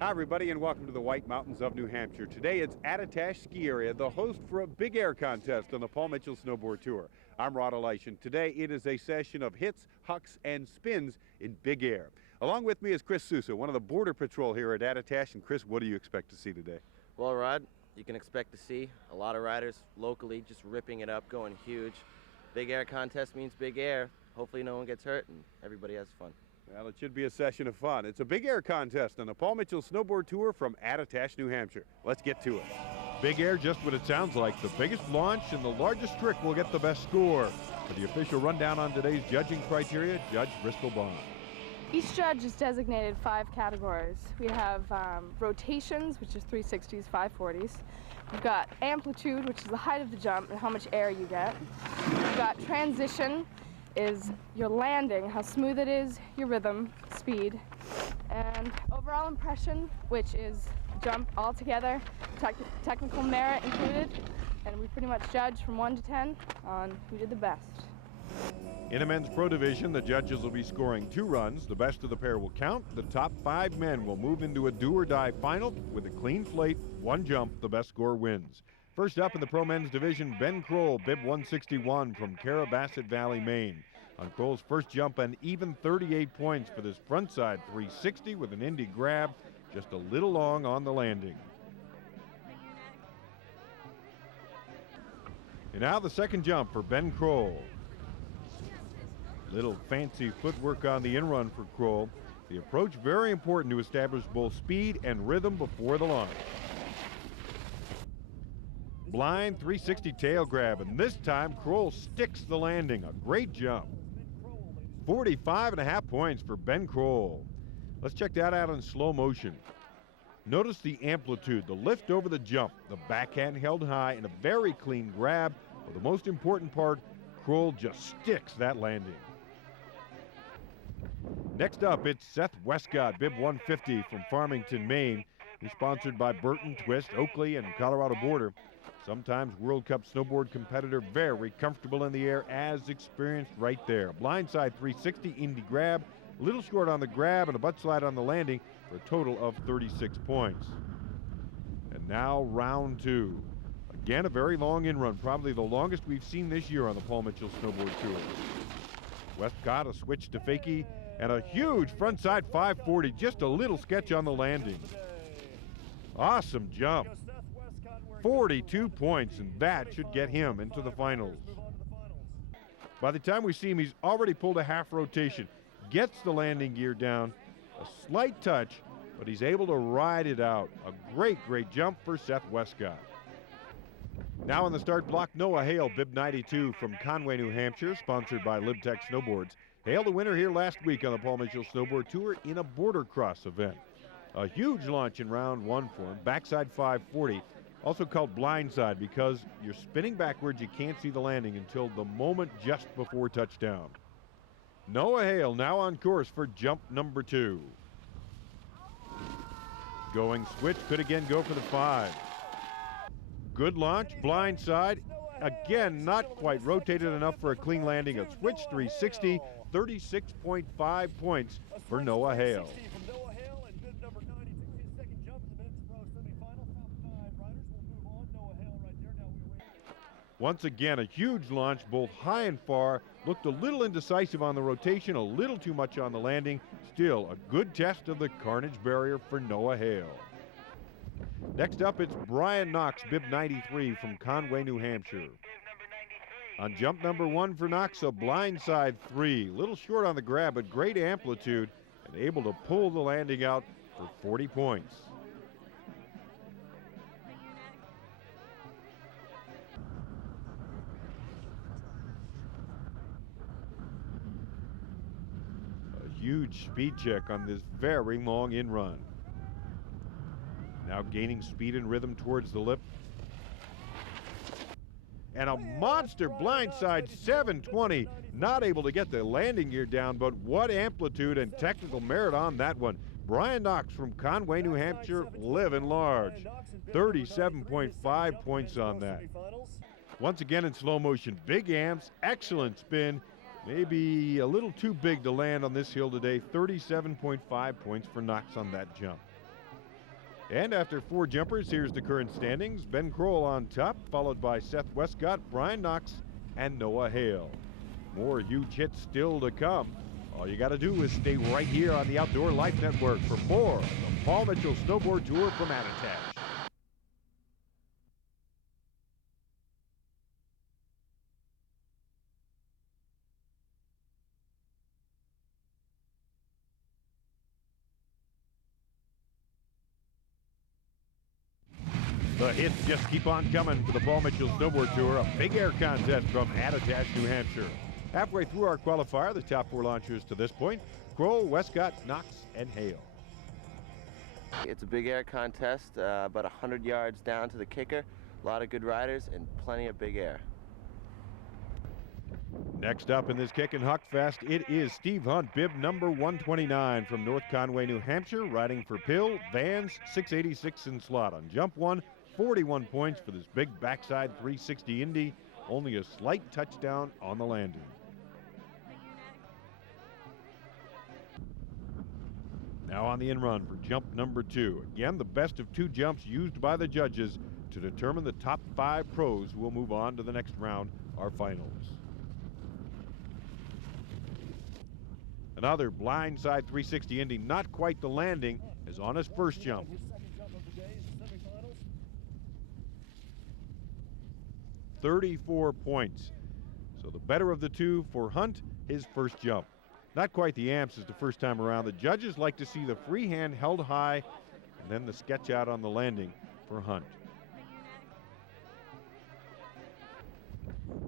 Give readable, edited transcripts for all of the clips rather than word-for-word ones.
Hi everybody and welcome to the White Mountains of New Hampshire. Today it's Attitash Ski Area, the host for a big air contest on the Paul Mitchell Snowboard Tour. I'm Rod Elishan. Today it is a session of hits, hucks, and spins in big air. Along with me is Chris Sousa, one of the border patrol here at Attitash. And Chris, what do you expect to see today? Well, Rod, you can expect to see a lot of riders locally just ripping it up, going huge. Big air contest means big air. Hopefully no one gets hurt and everybody has fun. Well, it should be a session of fun. It's a big air contest on the Paul Mitchell Snowboard Tour from Attitash, New Hampshire. Let's get to it. Big air, just what it sounds like. The biggest launch and the largest trick will get the best score. For the official rundown on today's judging criteria, Judge Bristol Bond. Each judge is designated 5 categories. We have rotations, which is 360s, 540s. We've got amplitude, which is the height of the jump and how much air you get. We've got transition, is your landing, how smooth it is, your rhythm, speed, and overall impression, which is jump all together, technical merit included, and we pretty much judge from 1 to 10 on who did the best. In a men's pro division, the judges will be scoring 2 runs. The best of the pair will count. The top 5 men will move into a do-or-die final with a clean slate, 1 jump, the best score wins. First up in the pro men's division, Ben Kroll, bib 161 from Carrabassett Valley, Maine. On Kroll's first jump, an even 38 points for this frontside 360 with an Indy grab, just a little long on the landing. And now the second jump for Ben Kroll. Little fancy footwork on the in-run for Kroll. The approach very important to establish both speed and rhythm before the launch. Blind 360 tail grab, and this time Kroll sticks the landing. A great jump. 45.5 points for Ben Kroll. Let's check that out in slow motion. Notice the amplitude, the lift over the jump, the backhand held high, and a very clean grab. But the most important part, Kroll just sticks that landing. Next up, it's Seth Westcott, bib 150 from Farmington, Maine. He's sponsored by Burton, Twist, Oakley, and Colorado Border. Sometimes World Cup snowboard competitor, very comfortable in the air, as experienced right there. Blindside 360 Indy grab, a little short on the grab and a butt slide on the landing for a total of 36 points. And now round 2. Again, a very long in-run, probably the longest we've seen this year on the Paul Mitchell Snowboard Tour. Westcott a switch to fakie and a huge frontside 540, just a little sketch on the landing. Awesome jump. 42 points, and that should get him into the finals. By the time we see him, he's already pulled a half rotation, gets the landing gear down, a slight touch, but he's able to ride it out. A great, great jump for Seth Westcott. Now in the start block, Noah Hale, bib 92 from Conway, New Hampshire, sponsored by LibTech Snowboards. Hale, the winner here last week on the Paul Mitchell Snowboard Tour in a border cross event. A huge launch in round 1 for him, backside 540, also called blindside because you're spinning backwards, you can't see the landing until the moment just before touchdown. Noah Hale now on course for jump number 2. Going switch, could again go for the 5. Good launch, blindside. Again, not quite rotated enough for a clean landing. A switch 360, 36.5 points for Noah Hale. Once again, a huge launch, both high and far. Looked a little indecisive on the rotation, a little too much on the landing. Still, a good test of the carnage barrier for Noah Hale. Next up, it's Brian Knox, bib 93 from Conway, New Hampshire. On jump number 1 for Knox, a blindside 3. Little short on the grab, but great amplitude and able to pull the landing out for 40 points. A huge speed check on this very long in-run. Now gaining speed and rhythm towards the lip. And a monster blindside 720. Not able to get the landing gear down, but what amplitude and technical merit on that one. Brian Knox from Conway, New Hampshire, living large. 37.5 points on that. Once again in slow motion, big amps, excellent spin. Maybe a little too big to land on this hill today. 37.5 points for Knox on that jump. And after 4 jumpers, here's the current standings. Ben Kroll on top, followed by Seth Westcott, Brian Knox, and Noah Hale. More huge hits still to come. All you got to do is stay right here on the Outdoor Life Network for more of the Paul Mitchell Snowboard Tour from Attitash. The hits just keep on coming for the Paul Mitchell Snowboard Tour, a big air contest from Attitash, New Hampshire. Halfway through our qualifier, the top 4 launchers to this point: Kroll, Westcott, Knox, and Hale. It's a big air contest, about 100 yards down to the kicker. A lot of good riders and plenty of big air. Next up in this kick and huck fest, it is Steve Hunt, bib number 129 from North Conway, New Hampshire, riding for Pill, Vans, 686 in slot. On jump 1, 41 points for this big backside 360 Indy, only a slight touchdown on the landing. Now on the in-run for jump number 2. Again, the best of 2 jumps used by the judges to determine the top 5 pros who will move on to the next round, our finals. Another blindside 360 Indy, not quite the landing, as on his first jump. 34 points. So the better of the 2 for Hunt, his first jump. Not quite the amps as the first time around. The judges like to see the free hand held high and then the sketch out on the landing for Hunt.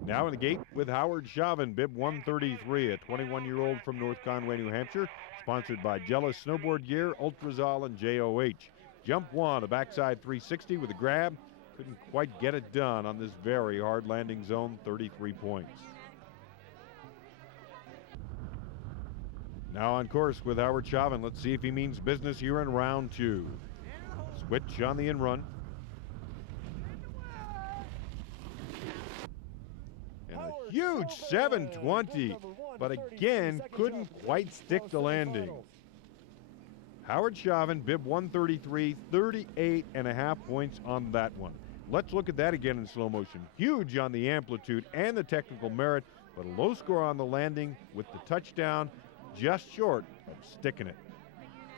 Now in the gate with Howard Chauvin, bib 133, a 21-year-old from North Conway, New Hampshire, sponsored by Jealous Snowboard Gear, Ultrazol, and JOH. Jump 1, a backside 360 with a grab. Couldn't quite get it done on this very hard landing zone, 33 points. Now on course with Howard Chauvin. Let's see if he means business here in round 2. Switch on the in-run. And a huge 720, but again, couldn't quite stick the landing. Howard Chauvin, bib 133, 38.5 points on that one. Let's look at that again in slow motion. Huge on the amplitude and the technical merit, but a low score on the landing with the touchdown just short of sticking it.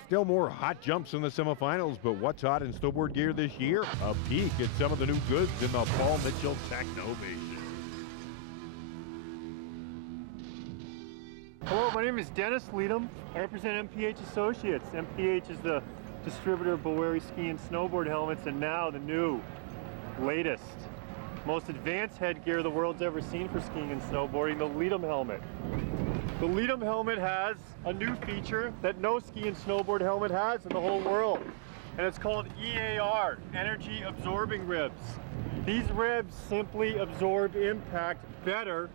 Still more hot jumps in the semifinals, but what's hot in snowboard gear this year? A peek at some of the new goods in the Paul Mitchell Technovation. Hello, my name is Dennis Leadham. I represent MPH Associates. MPH is the distributor of Boeri ski and snowboard helmets, and now the new, latest, most advanced headgear the world's ever seen for skiing and snowboarding, the Leadham helmet. The Leadham helmet has a new feature that no ski and snowboard helmet has in the whole world, and it's called EAR, Energy Absorbing Ribs. These ribs simply absorb impact better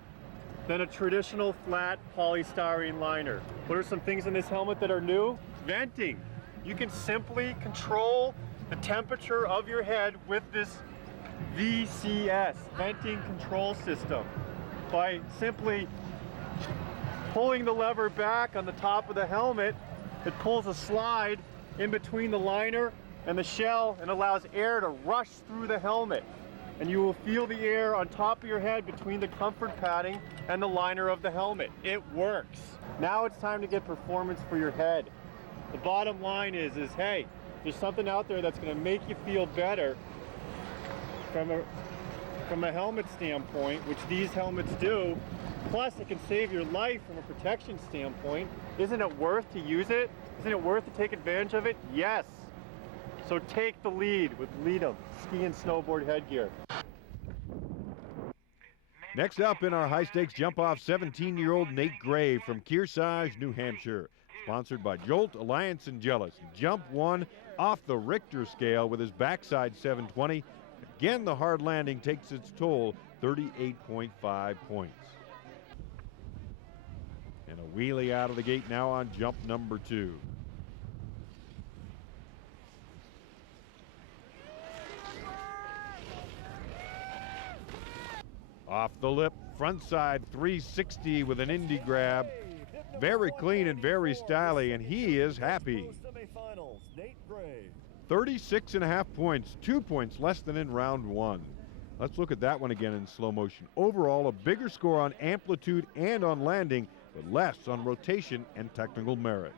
than a traditional flat polystyrene liner. What are some things in this helmet that are new? Venting. You can simply control the temperature of your head with this VCS, venting control system, by simply pulling the lever back on the top of the helmet. It pulls a slide in between the liner and the shell and allows air to rush through the helmet. And you will feel the air on top of your head between the comfort padding and the liner of the helmet. It works. Now it's time to get performance for your head. The bottom line is hey, there's something out there that's going to make you feel better from a helmet standpoint, which these helmets do. Plus, it can save your life from a protection standpoint. Isn't it worth to use it? Isn't it worth to take advantage of it? Yes. So take the lead with Leadham ski and snowboard headgear. Next up in our high-stakes jump-off, 17-year-old Nate Gray from Kearsarge, New Hampshire. Sponsored by Jolt, Alliance, and Jealous. Jump 1 off the Richter scale with his backside 720. Again, the hard landing takes its toll, 38.5 points. And a wheelie out of the gate now on jump number 2. Off the lip, front side 360 with an Indy grab. Very clean and very stylish, and he is happy. Semifinals, Nate Gray 36.5 points, 2 points less than in round one. Let's look at that one again in slow motion. Overall, a bigger score on amplitude and on landing, but less on rotation and technical merit.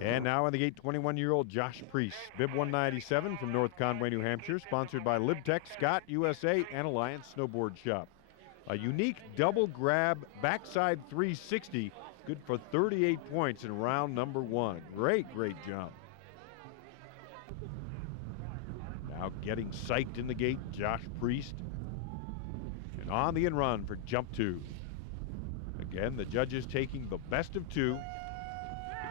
And now in the gate, 21-year-old Josh Priest, bib 197 from North Conway, New Hampshire, sponsored by Libtech, Scott USA, and Alliance Snowboard Shop. A unique double grab backside 360, good for 38 points in round number one. Great jump. Now getting psyched in the gate, Josh Priest. And on the in-run for jump two. Again, the judges taking the best of two.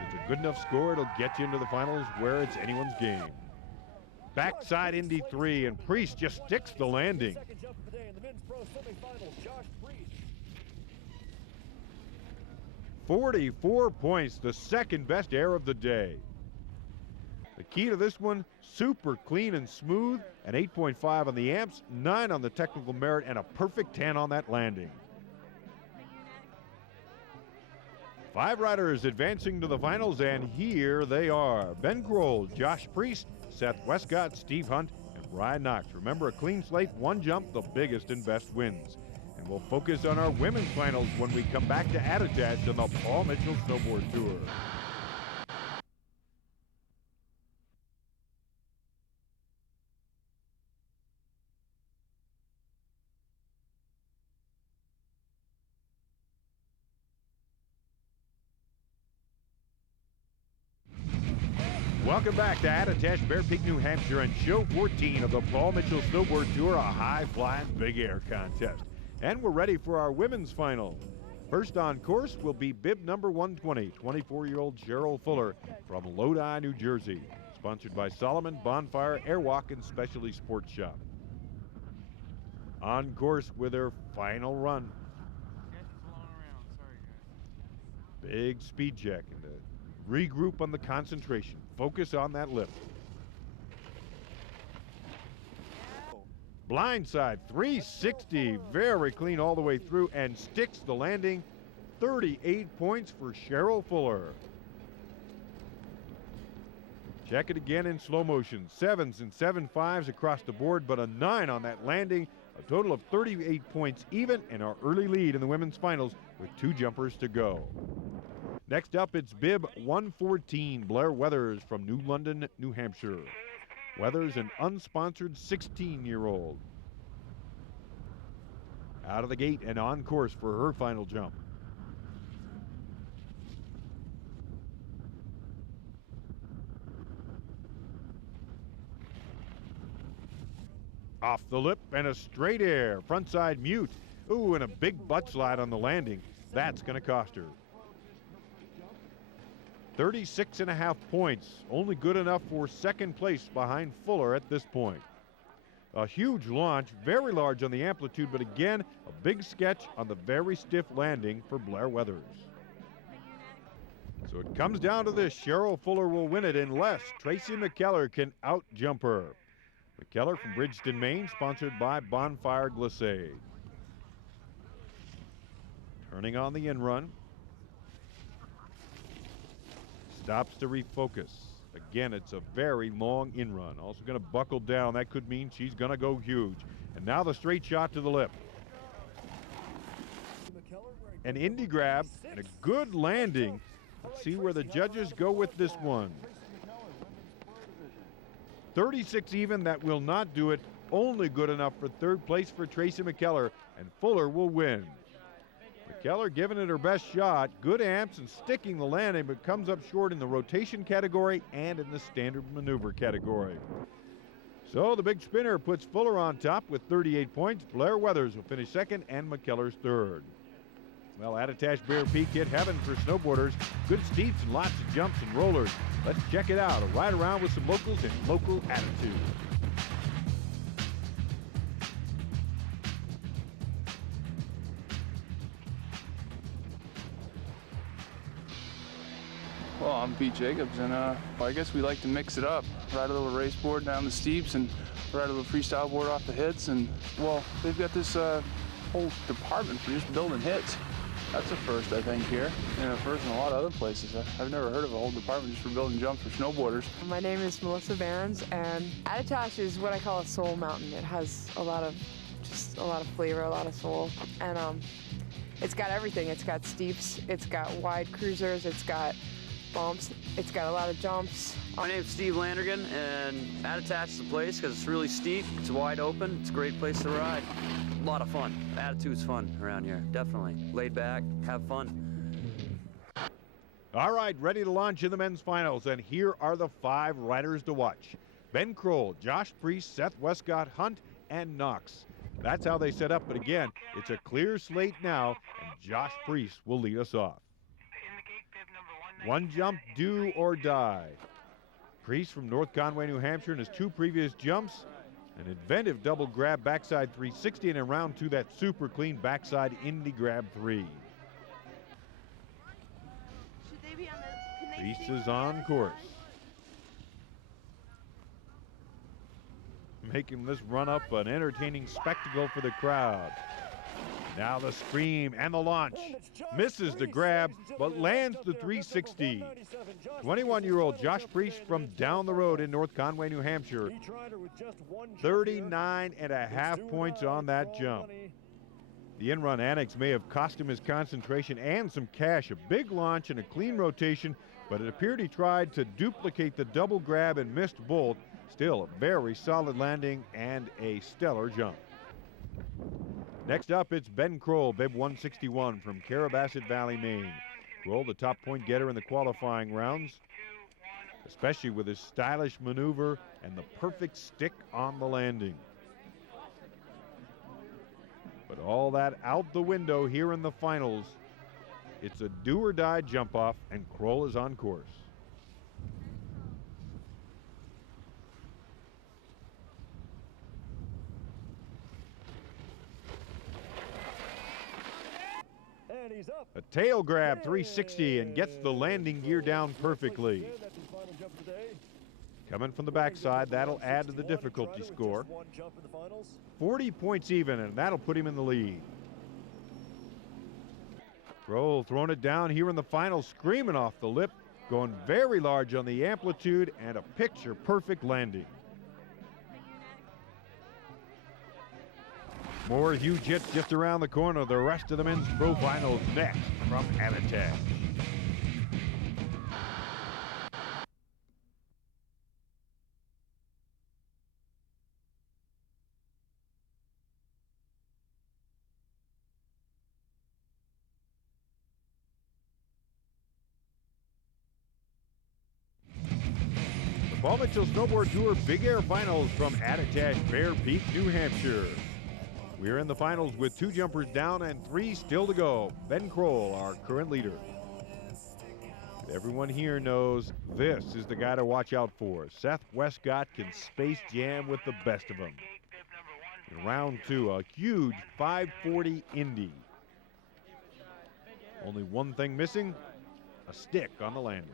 If it's a good enough score, it'll get you into the finals where it's anyone's game. Backside Indy 3, and Priest just sticks the landing. 44 points, the second best air of the day. The key to this one, super clean and smooth, an 8.5 on the amps, 9 on the technical merit, and a perfect 10 on that landing. 5 riders advancing to the finals, and here they are. Ben Kroll, Josh Priest, Seth Westcott, Steve Hunt, and Ryan Knox. Remember, a clean slate, one jump, the biggest and best wins. And we'll focus on our women's finals when we come back to Attitash on the Paul Mitchell Snowboard Tour. Welcome back to Attitash Bear Peak, New Hampshire, and show 14 of the Paul Mitchell Snowboard Tour, a high-flying big air contest. And we're ready for our women's final. First on course will be bib number 120, 24-year-old Cheryl Fuller from Lodi, New Jersey. Sponsored by Solomon, Bonfire, Airwalk, and Specialty Sports Shop. On course with her final run. Big speed check and regroup on the concentration. Focus on that lift. Blindside 360, very clean all the way through and sticks the landing. 38 points for Cheryl Fuller. Check it again in slow motion. 7s and 7.5s across the board, but a 9 on that landing. A total of 38 points even, and our early lead in the women's finals with 2 jumpers to go. Next up, it's bib 114, Blair Weathers from New London, New Hampshire. Weathers, an unsponsored 16-year-old. Out of the gate and on course for her final jump. Off the lip and a straight air, frontside mute. Ooh, and a big butt slide on the landing. That's going to cost her. 36.5 points, only good enough for second place behind Fuller at this point. A huge launch, very large on the amplitude, but again, a big sketch on the very stiff landing for Blair Weathers. So it comes down to this. Cheryl Fuller will win it unless Tracy McKellar can out-jump her. McKellar from Bridgeton, Maine, sponsored by Bonfire Glacé. Turning on the in-run. Stops to refocus. Again, it's a very long in-run. Also going to buckle down. That could mean she's going to go huge. And now the straight shot to the lip. An Indy grab and a good landing. Let's see where the judges go with this one. 36 even, that will not do it. Only good enough for third place for Tracy McKellar, and Fuller will win. McKellar giving it her best shot. Good amps and sticking the landing, but comes up short in the rotation category and in the standard maneuver category. So the big spinner puts Fuller on top with 38 points. Blair Weathers will finish second and McKellar's third. Well, Attitash Bear Peak hit heaven for snowboarders. Good steeps and lots of jumps and rollers. Let's check it out. A ride around with some locals and local attitude. Well, I'm Pete Jacobs, and well, I guess we like to mix it up. Ride a little race board down the steeps and ride a little freestyle board off the hits. And, well, they've got this whole department for just building hits. That's a first, I think, here, and a first in a lot of other places. I've never heard of a whole department just for building jumps for snowboarders. My name is Melissa Barons, and Attitash is what I call a soul mountain. It has a lot of flavor, a lot of soul, and it's got everything. It's got steeps, it's got wide cruisers, it's got bumps, it's got a lot of jumps. My name's Steve Landergan, and Attitash is the place because it's really steep, it's wide open, it's a great place to ride. A lot of fun. Attitude's fun around here, definitely. Laid back, have fun. All right, ready to launch in the men's finals, and here are the 5 riders to watch. Ben Kroll, Josh Priest, Seth Westcott, Hunt, and Knox. That's how they set up, but again, it's a clear slate now, and Josh Priest will lead us off. One jump, do or die. Priest from North Conway, New Hampshire, in his 2 previous jumps, an inventive double grab backside 360, and in round 2, that super clean backside indie grab 3. Priest is on course. Making this run up an entertaining spectacle for the crowd. Now the scream and the launch. Misses the grab, but lands the 360. 21-year-old Josh Priest from down the road in North Conway, New Hampshire. 39.5 points on that jump. The in-run annex may have cost him his concentration and some cash. A big launch and a clean rotation, but it appeared he tried to duplicate the double grab and missed both. Still a very solid landing and a stellar jump. Next up, it's Ben Kroll, bib 161 from Carabasset Valley, Maine. Kroll, the top point getter in the qualifying rounds, especially with his stylish maneuver and the perfect stick on the landing. But all that out the window here in the finals. It's a do or die jump off, and Kroll is on course. A tail grab 360 and gets the landing gear down perfectly. Coming from the backside, that'll add to the difficulty score. 40 points even, and that'll put him in the lead. Kroll throwing it down here in the final, screaming off the lip, going very large on the amplitude, and a picture-perfect landing. More huge hits just around the corner. The rest of the men's pro finals next from Attiatsh. The Paul Mitchell Snowboard Tour Big Air Finals from Attitash Bear Peak, New Hampshire. We're in the finals with 2 jumpers down and 3 still to go. Ben Kroll, our current leader. Everyone here knows this is the guy to watch out for. Seth Westcott can space jam with the best of them. In round 2, a huge 540 Indy. Only one thing missing, a stick on the landing.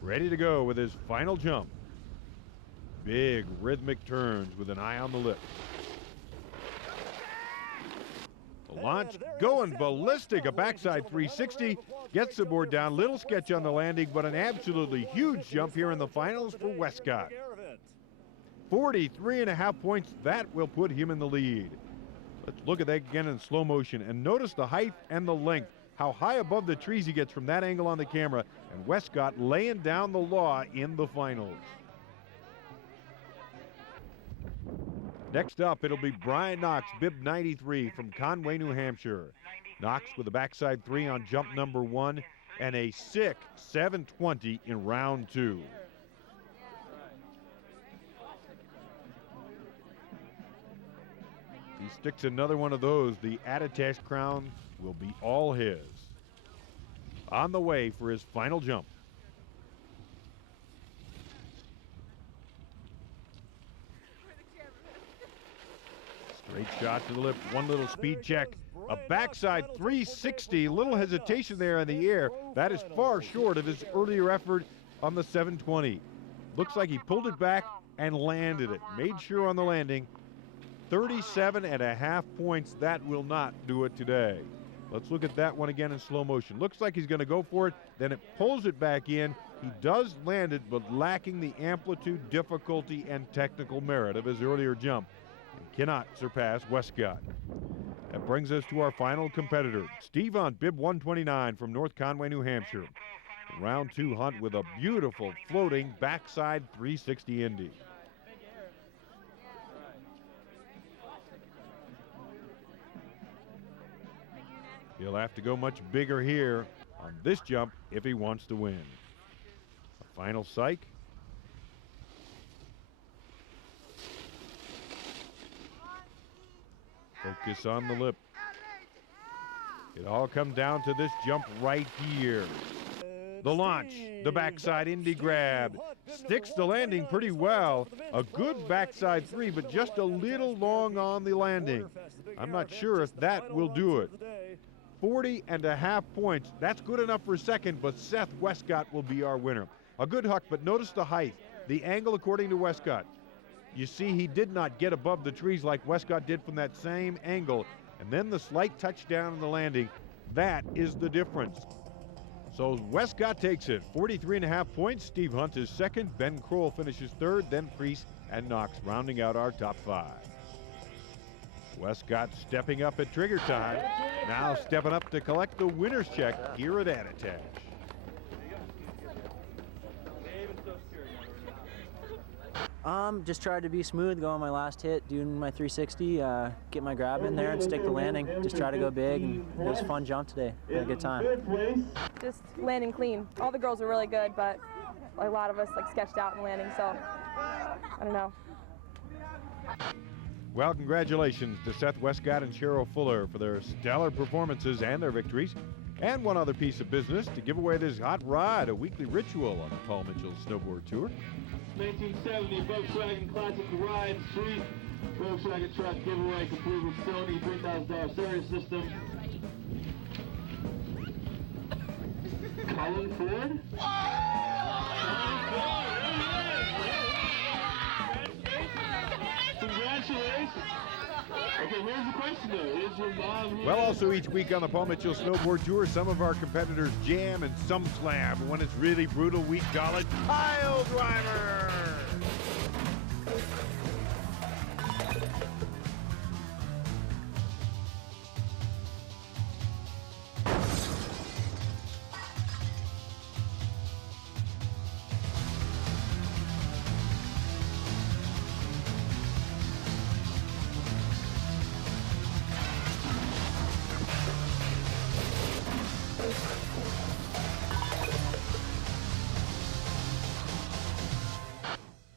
Ready to go with his final jump. Big rhythmic turns with an eye on the lip. The launch going ballistic, a backside 360, gets the board down, little sketch on the landing, but an absolutely huge jump here in the finals for Westcott. 43.5 points, that will put him in the lead. Let's look at that again in slow motion and notice the height and the length. How high above the trees he gets from that angle on the camera, and Westcott laying down the law in the finals. Next up, it'll be Brian Knox, bib 93 from Conway, New Hampshire. Knox with a backside 3 on jump number 1 and a sick 720 in round 2. If he sticks another one of those, the Attitash crown will be all his. On the way for his final jump. Straight shot to the lip, one little speed check. A backside 360, little hesitation there in the air. That is far short of his earlier effort on the 720. Looks like he pulled it back and landed it. Made sure on the landing. 37.5 points. That will not do it today. Let's look at that one again in slow motion. Looks like he's going to go for it. Then it pulls it back in. He does land it, but lacking the amplitude, difficulty, and technical merit of his earlier jump. And cannot surpass Westcott. That brings us to our final competitor, Steve Hunt, bib 129 from North Conway, New Hampshire. Round 2 Hunt with a beautiful floating backside 360 Indy. He'll have to go much bigger here on this jump if he wants to win. A final psych. Focus on the lip. It all comes down to this jump right here. The launch, the backside Indy grab. Sticks the landing pretty well. A good backside 3, but just a little long on the landing. I'm not sure if that will do it. 40.5 points. That's good enough for second, but Seth Westcott will be our winner. A good huck, but notice the height, the angle according to Westcott. You see, he did not get above the trees like Westcott did from that same angle. And then the slight touchdown in the landing. That is the difference. So Westcott takes it. 43.5 points. Steve Hunt is second. Ben Kroll finishes third. Then Priest and Knox rounding out our top 5. Westcott stepping up at trigger time. Now stepping up to collect the winner's check here at Attitash. Just tried to be smooth, go on my last hit, doing my 360, get my grab in there and stick the landing. Just try to go big, and it was a fun jump today. Had a good time. Just landing clean. All the girls were really good, but a lot of us sketched out in landing, so I don't know. Well, congratulations to Seth Westcott and Cheryl Fuller for their stellar performances and their victories. And one other piece of business to give away this hot ride, a weekly ritual on the Paul Mitchell Snowboard Tour. 1970 Volkswagen Classic Ride Street Volkswagen truck giveaway complete with Sony $3,000 stereo system. Colin Ford. Congratulations. Okay, here's the question though. Is your mom here? Well, also each week on the Paul Mitchell Snowboard Tour, some of our competitors jam and some slam. When it's really brutal, we call it pile driver.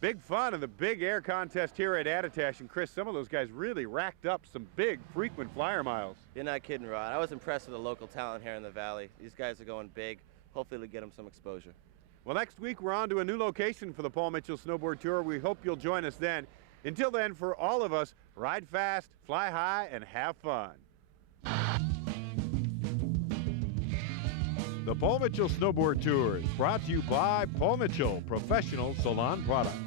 Big fun in the big air contest here at Attitash. And Chris, some of those guys really racked up some big, frequent flyer miles. You're not kidding, Rod. I was impressed with the local talent here in the valley. These guys are going big. Hopefully we'll get them some exposure. Well, next week we're on to a new location for the Paul Mitchell Snowboard Tour. We hope you'll join us then. Until then, for all of us, ride fast, fly high, and have fun. The Paul Mitchell Snowboard Tour is brought to you by Paul Mitchell Professional Salon Products.